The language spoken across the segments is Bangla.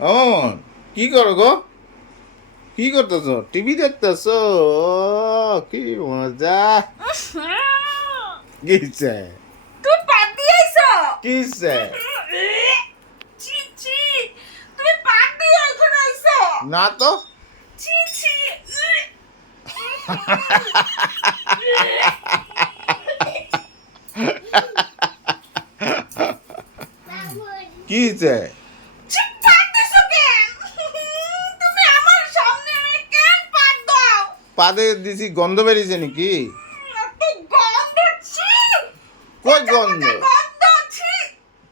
ও কি করো গো? কি করতেছো? টিভি দেখতেছো? কি মজা! কিসে? তুই পা দিয়েছো? কিসে? ছি ছি, তুমি পা দিয়ে এখানে আইছো? না তো। ছি ছি। কিসে? ছি, পা দিছো কেন? তুমি আমার সামনে কেন পা দাও? পাদে দিছি গন্ধ বেরিয়েছে নাকি? এত গন্ধ, ছি। কই পচা গন্ধ? পচা গন্ধ, ছি।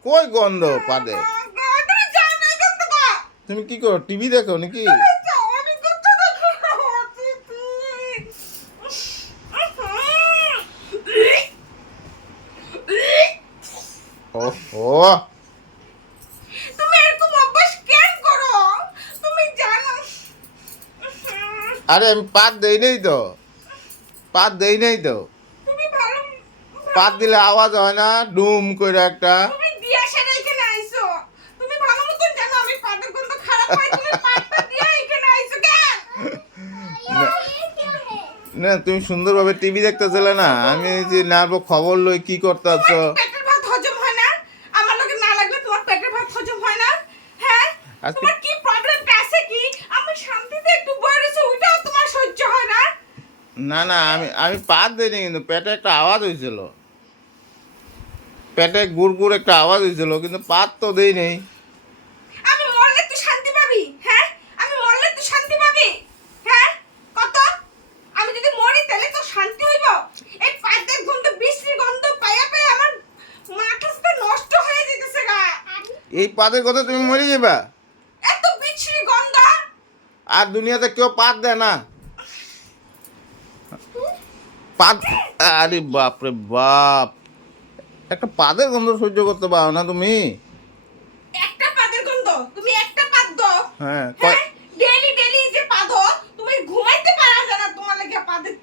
কই গন্ধ পাদে? তুমি যাও না এখান থেকে। তুমি কি করো? টিভি দেখো নাকি? তুমি যাও, আমি কিচ্ছু দেখি না। ছি, ছি। ওহো! তুমি এরকম অভ্যাস কেন করো? তুমি জানো। আরে আমি পাত দেই নাই তো। পাত দেই নাই তো। তুমি ভালো। পাত দিলে আওয়াজ হয় না? ডুম করে একটা। তুমি দিয়া সেরে এখানে আইছো। তুমি ভালো মতন জানো আমি পাদের গন্ধ খারাপ পাই। তুমি পাদটা দিয়া এখানে আইছো কেন? না, না তুমি সুন্দরভাবে টিভি দেখতেছিলে না? আমি এই যে নারবো খবর লই কি করতেছ? তোমার কি পেটের ভাত হজম হয় না? আমার লোকে না লাগলে তোমার পেটের ভাত হজম হয় না? হ্যাঁ? আজকে তোমার কি প্রবলেমটা আছে কি? আমি শান্তিতে একটু বয়ে রয়েছি, ওইটাও তোমার সহ্য হয় না? না না আমি পাত দিইনি কিন্তু পেটে একটা আওয়াজ হয়েছিল। পেটে গুড় গুড় একটা আওয়াজ হয়েছিল কিন্তু পাত তো দেই নেই। আমি মরলে তুই শান্তি পাবি? হ্যাঁ? আমি মরলে তুই শান্তি পাবি? হ্যাঁ? কত? আমি যদি মরি তাহলে তো শান্তি হইব? এই পাদের গন্ধ, বিশ্রী গন্ধ পাইয়া পাইয়া আমার মাথাটা নষ্ট হয়ে যেতেছে গা। এই পাতের কথা তুমি মরে যাবা। এত বিশ্রী গন্ধ। আর দুনিয়াতে কেউ পাত দেয় না। পাত, আরে বাপ রে বাপ! একটা পাদের গন্ধ সহ্য করতে পারো না তুমি? একটা পাদের গন্ধ, তুমি একটা পাদ দাও। হ্যাঁ হ্যাঁ? ডেইলি ডেইলি যে পাদো, তুমি ঘুমাইতে পারা যায় না তোমার লাগি পাদের।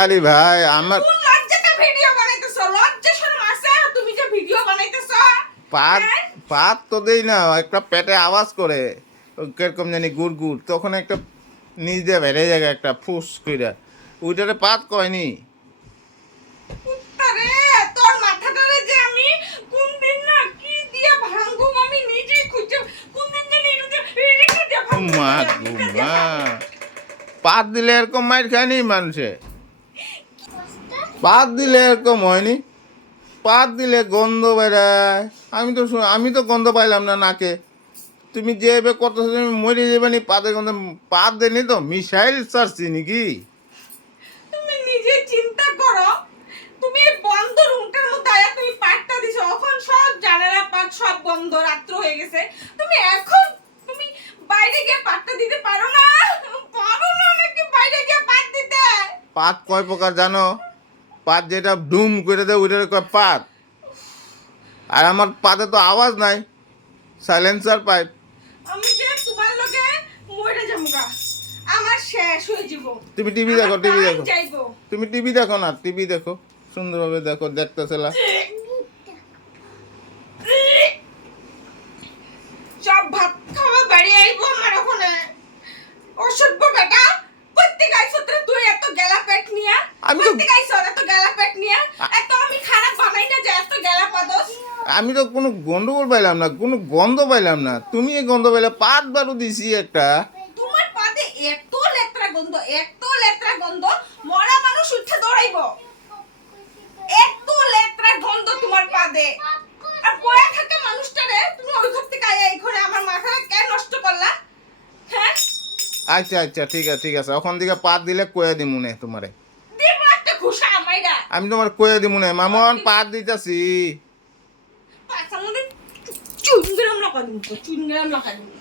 আরে ভাই আমার কোন লজ্জাটা ভিডিও বানাইতেছো? লজ্জা শরম আছে তুমি যে ভিডিও বানাইতেছো? পাত, হ্যাঁ? পাত তো দেই না, একটা পেটে আওয়াজ করে কিরকম জানি গুড় গুড়, তখন একটা নিজ দিয়ে বেড়ে যায় একটা ফুস কইরা, ওইটারে পাত কয়নি। আরে তোর মাথাটারে যে আমি কোন দিন না কি দিয়া ভাঙুম আমি নিজেই খুঁজে, কোন দিন জানি এটা দিয়ে ও ভাঙবো, মা এটা গো দিয়ে মা! ভাঙবো। পাত দিলে এরকম মাইর খায়নি মানুষে? পাত দিলে এরকম হয়নি। পাত দিলে গন্ধ বেড়ায়। আমি তো গন্ধ পাইলাম না নাকে। তুমি যে এবার করতেছো তুমি মরে যাবে নি পাতের গন্ধে। পাত দেনি তো মিসাইল ছাড়ছি নাকি? তুমি নিজে চিন্তা করো, তুমি এই বন্ধ রুমটার মধ্যে আয়া তুমি পাটটা দিছো, এখন সব জানালা পাট সব বন্ধ, রাত্র হয়ে গেছে। তুমি এখন তুমি বাইরে গিয়ে পাটটা দিতে পারো না? পারো না নাকি বাইরে গিয়ে পাট দিতে? পাত কয় প্রকার জানো? পাত যেটা ডুম করে দেয় ওইটার কয় পাত। আর আমার পাতে তো আওয়াজ নাই, সাইলেন্সার পাইপ। আমি যে তোমার লগে মরে যামগা, আমার শেষ হয়ে যাব। তুমি টিভি আমার দেখো, টিভি প্রাণ দেখো। যাইবো। তুমি টিভি দেখো না, টিভি দেখো সুন্দরভাবে দেখো, দেখতেছিলা। সব ভাত খাওয়া বাড়ি আইবো আমার ওখানে। অসভ্য বেটা, প্রত্যেক আইসো তো তুই এত গেলা পেট নিয়া। আমি তো প্রত্যেক আইসো এত গেলা পেট নিয়া। এত আমি খারাপ বানাই না যে এত গেলা পাদস। আমি তো কোনো গন্ডগোল পাইলাম না, কোনো গন্ধ পাইলাম না। তুমি এই গন্ধ পাইলে, পাত বারু দিছি একটা। তোমার পাদে এত লেত্রা গন্ধ, এত লেত্রা গন্ধ, মরা মানুষ উঠে দৌড়াইবো। এত লেত্রা গন্ধ তোমার পাদে। আর বয়া থাকা মানুষটারে তুমি ওই ঘর থেকে আয়া এই ঘরে আমার মাথাটা কেন নষ্ট করলা? হ্যাঁ? আচ্ছা আচ্ছা, ঠিক আছে ঠিক আছে, ওখান থেকে পাত দিলে কয়ে দিমুনে তোমারে। দেব একটা ঘুষা আমাইরা। আমি তোমার কয়ে দিমুনে, মামন পাত দিতেছি। পাছার মধ্যে চুনগ্রাম লাগাই দিবো, চুনগ্রাম লাগাই দিবো।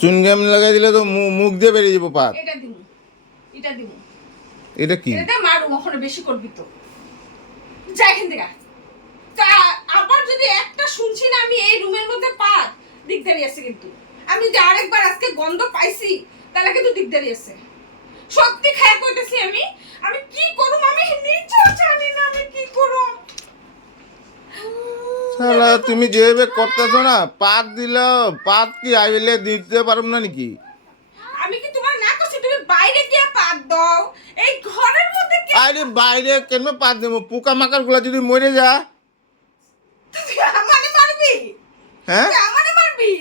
চুনগাম লাগাই দিলে তো মুখ দিয়ে বেরিয়ে যাবো পাত। এটা দিবো, এটা দিবো। এটা কি? এটাতে মারু, ওখানে বেশি করবি তো। যা এখান থেকে। তা আবার যদি একটা শুনছি না আমি এই রুমের মধ্যে পাত, দিকদারি আছে কিন্তু। আমি যদি আরেকবার আজকে গন্ধ পাইছি তাহলে কিন্তু দিকদারি আছে। সত্যি খায় কইতেছি আমি, আমি কি করুম আমি নিজেও জানি না আমি কি করুম। শালা তুমি যেভাবে করতেছো না, পাত দিল, পাত কি আইলে দিতে পারব না নাকি? আমি কি তোমার না করছি তুমি বাইরে গিয়ে পাত দাও, এই ঘরের মধ্যে কি আরে বাইরে কেন পাত দেবো? পোকা মাকড় গুলা যদি মরে যা, তুই আমারে মারবি? হ্যাঁ তুই আমারে মারবি?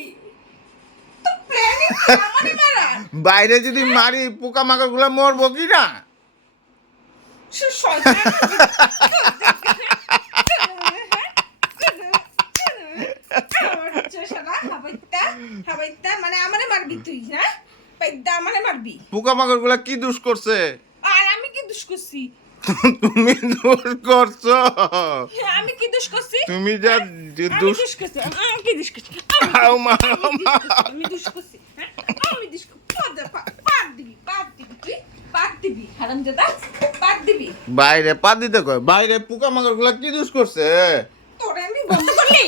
তো প্ল্যানিং আমারে মারা? বাইরে যদি মারি পোকা মাকড় গুলা মরবো কি না? সে শয়তান। আমার হচ্ছে শালা হাবাইতা মানে আমারে মারবি তুই, হ্যাঁ? পাইদা আমারে মারবি। পোকা মাকড় গুলা কি দোষ করছে? আর আমি কি দোষ করছি? তুমি দোষ করছো। আমি কি দোষ করছি? তুমি যা আমি দোষ দোষ করছি। আমি কি দোষ করছি? আও মা, আমি দোষ করছি, হ্যাঁ? আমি দোষ করছি। পাত দিবি তুই, পাত দিবি হারামজাদা, পাত দিবি। বাইরে পাত দিতে কয়, বাইরে পোকা মাকড় গুলা কি দোষ করছে? তোরে আমি বন্ধ করলি।